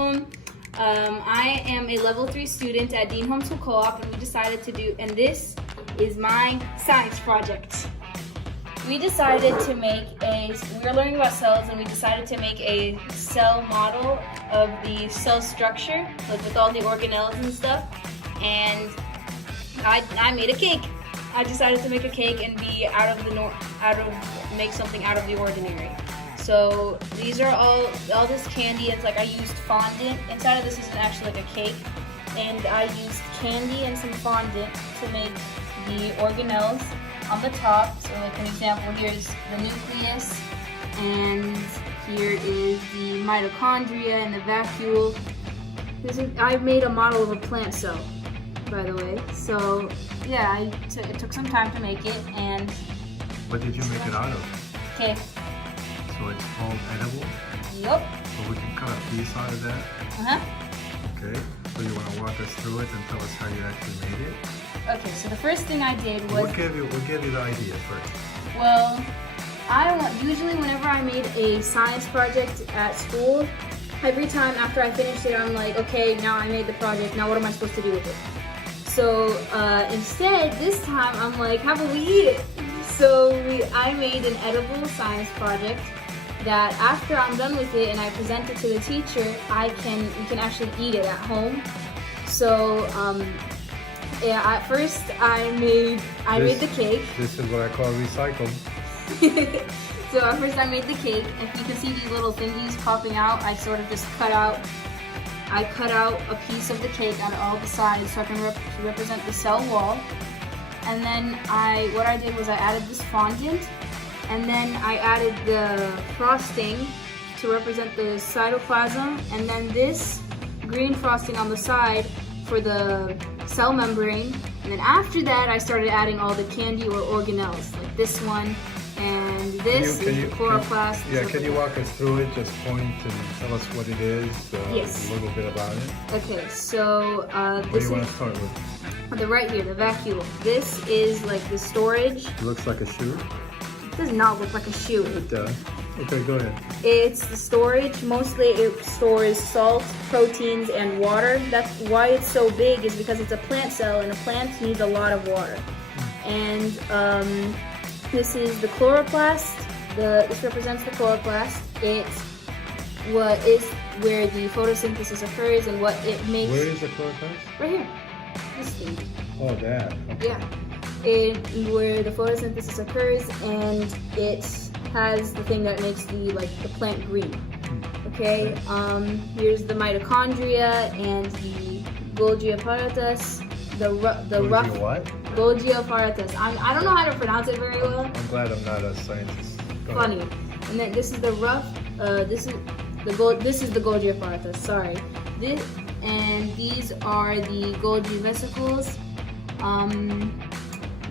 alaikum. I am a level 3 student at Dean Homeschool Co-op, and we decided to do, and this is my science project. We decided to make we were learning about cells, and we decided to make a cell model of the cell structure, like with all the organelles and stuff, and I made a cake. I decided to make a cake and be make something out of the ordinary. So these are all this candy. It's like I used fondant. Inside of this isn't actually like a cake, and I used candy and some fondant to make the organelles on the top. So like an example, here's the nucleus, and here is the mitochondria and the vacuole. I made a model of a plant cell, by the way. So yeah, it took some time to make it. And what did you make it out of? Cake. So it's all edible? Yep. So we can cut a piece out of that? Okay. So you want to walk us through it and tell us how you actually made it? Okay, so the first thing I did was... What gave you the idea first? Well, usually whenever I made a science project at school, every time after I finished it, I'm like, okay, now I made the project, now what am I supposed to do with it? So instead, this time, I'm like, how about we eat it? So I made an edible science project that after I'm done with it and I present it to the teacher, we can actually eat it at home. So yeah, at first I made the cake. This is what I call recycled. So at first I made the cake. If you can see these little thingies popping out, I sort of just cut out a piece of the cake on all the sides so I can represent the cell wall. And then what I did was I added this fondant, and then I added the frosting to represent the cytoplasm, and then this green frosting on the side for the cell membrane. And then after that, I started adding all the candy or organelles, like this one, and this is the chloroplast. Yeah, can you walk us through it? Just point and tell us what it is, yes. A little bit about it. Okay, so what do you want to start with? Right here, the vacuole. This is like the storage. It looks like a shoe. It does not look like a shoe. It does. Okay, go ahead. It's the storage. Mostly it stores salt, proteins, and water. That's why it's so big, is because it's a plant cell, and a plant needs a lot of water. And this is the chloroplast. This represents the chloroplast. It's what is where the photosynthesis occurs and what it makes. Where is the chloroplast? Right here. This thing. Oh, that. Okay. Yeah. Where the photosynthesis occurs, and it has the thing that makes the plant green. Okay. Here's the mitochondria and the Golgi apparatus. The rough. What? Golgi apparatus. I don't know how to pronounce it very well. I'm glad I'm not a scientist. Funny. And then this is the rough. This is the Golgi apparatus. Sorry. And these are the Golgi vesicles.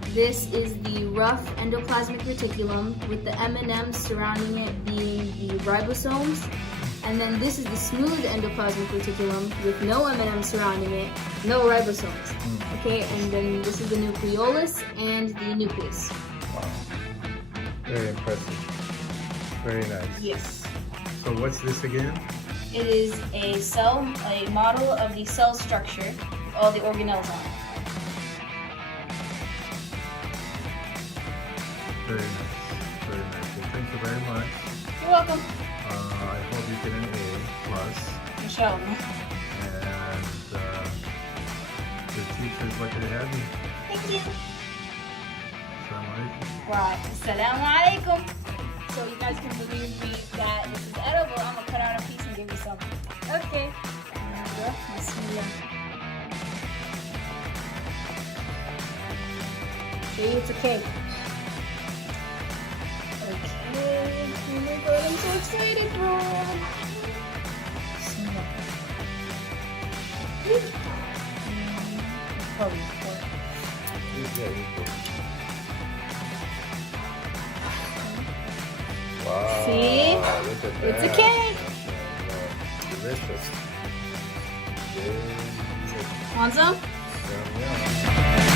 This is the rough endoplasmic reticulum with the M&Ms surrounding it being the ribosomes. And then this is the smooth endoplasmic reticulum with no M&Ms surrounding it, no ribosomes. Okay, and then this is the nucleolus and the nucleus. Wow. Very impressive. Very nice. Yes. So what's this again? It is a model of the cell structure with all the organelles on it. Very nice. Very nice. Well, thank you very much. You're welcome. I hope you get an A+. Inshallah. And the teacher's lucky to have you. Thank you. Assalamu alaikum. Right. Assalamu alaikum. So you guys can believe me that this is edible. I'm gonna cut out a piece and give you some. Okay. Bismillah. See, it's a cake. Okay. Oh my god, I'm so excited, bro. Bismillah. Probably. Wow. See? Look at that. It's a cake. Delicious. Want some? Yum, yum.